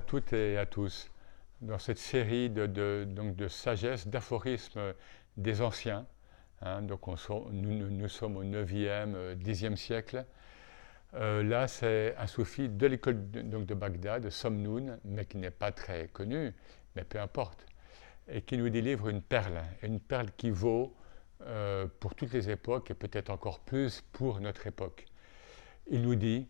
à toutes et à tous dans cette série donc de sagesse, d'aphorismes des anciens. Hein, donc nous sommes au 9e, 10e siècle. Là, c'est un soufi de l'école de Bagdad, de Somnoun, mais qui n'est pas très connu, mais peu importe, et qui nous délivre une perle qui vaut pour toutes les époques et peut-être encore plus pour notre époque. Il nous dit,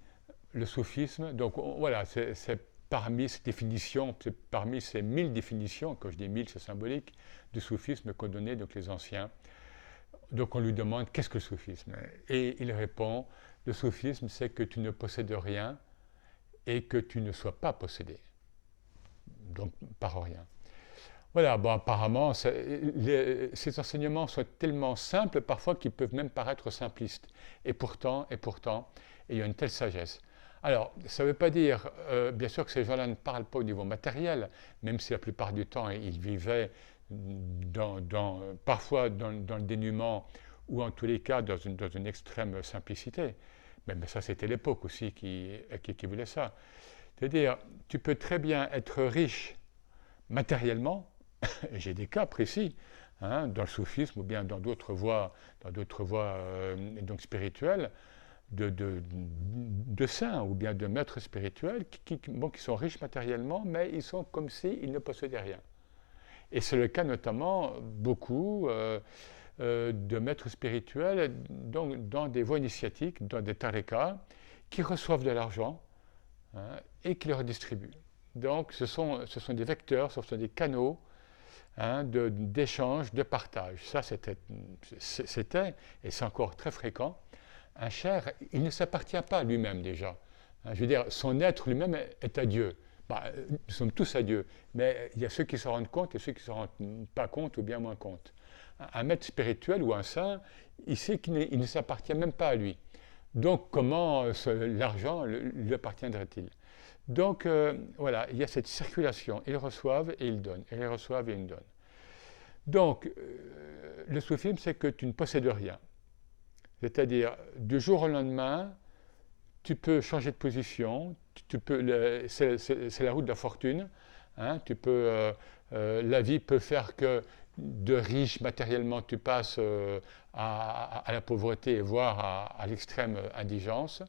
le soufisme, donc voilà, c'est parmi ces définitions, parmi ces 1000 définitions, quand je dis 1000 c'est symbolique, du soufisme qu'ont donné donc les anciens. Donc on lui demande qu'est-ce que le soufisme? Et il répond, le soufisme c'est que tu ne possèdes rien et que tu ne sois pas possédé. Donc par rien. Voilà, bon apparemment ces enseignements sont tellement simples parfois qu'ils peuvent même paraître simplistes. Et pourtant, il y a une telle sagesse. Alors, ça ne veut pas dire, bien sûr que ces gens-là ne parlent pas au niveau matériel, même si la plupart du temps ils vivaient parfois dans le dénuement ou en tous les cas dans une extrême simplicité. Mais ça, c'était l'époque aussi qui voulait ça. C'est-à-dire, tu peux très bien être riche matériellement, j'ai des cas précis, hein, dans le soufisme ou bien dans d'autres voies donc spirituelles, de saints ou bien de maîtres spirituels qui sont riches matériellement, mais ils sont comme s'ils ne possédaient rien. Et c'est le cas notamment beaucoup de maîtres spirituels dans des voies initiatiques, dans des tariqas, qui reçoivent de l'argent, hein, et qui le redistribuent. Donc ce sont des vecteurs, ce sont des canaux, hein, d'échange, de partage. Ça c'était, et c'est encore très fréquent, un cher, il ne s'appartient pas à lui-même déjà. Hein, je veux dire, son être lui-même est à Dieu. Bah, nous sommes tous à Dieu, mais il y a ceux qui s'en rendent compte et ceux qui ne s'en rendent pas compte ou bien moins compte. Un maître spirituel ou un saint, il sait qu'il ne s'appartient même pas à lui. Donc comment l'argent lui appartiendrait-il? Donc voilà, il y a cette circulation. Ils reçoivent et ils donnent. Et ils reçoivent et ils donnent. Donc le soufisme, c'est que tu ne possèdes rien. C'est-à-dire, du jour au lendemain, tu peux changer de position. C'est la route de la fortune. Hein, la vie peut faire que de riche matériellement, tu passes à la pauvreté, voire à l'extrême indigence.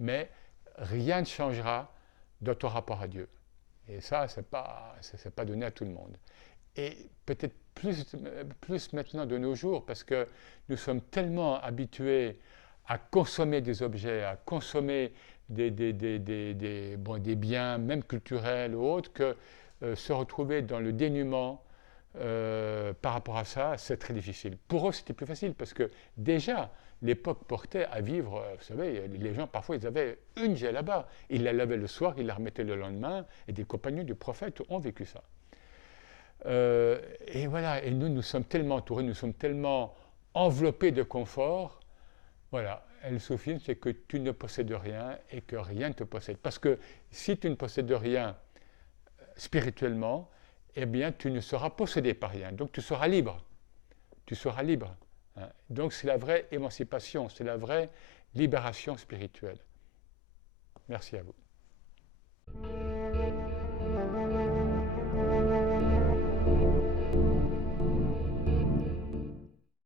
Mais rien ne changera dans ton rapport à Dieu. Et ça, c'est pas donné à tout le monde. Et peut-être plus maintenant de nos jours, parce que nous sommes tellement habitués à consommer des objets, à consommer des biens, même culturels ou autres, que se retrouver dans le dénuement par rapport à ça, c'est très difficile. Pour eux, c'était plus facile, parce que déjà, l'époque portait à vivre, vous savez, les gens, parfois, ils avaient une djellaba. Ils la lavaient le soir, ils la remettaient le lendemain, et des compagnons du prophète ont vécu ça. Et voilà, et nous sommes tellement entourés, nous sommes tellement enveloppés de confort. Voilà, et le soufisme, c'est que tu ne possèdes rien et que rien ne te possède. Parce que si tu ne possèdes rien spirituellement, eh bien, tu ne seras possédé par rien. Donc, tu seras libre. Tu seras libre. Hein. Donc, c'est la vraie émancipation, c'est la vraie libération spirituelle. Merci à vous.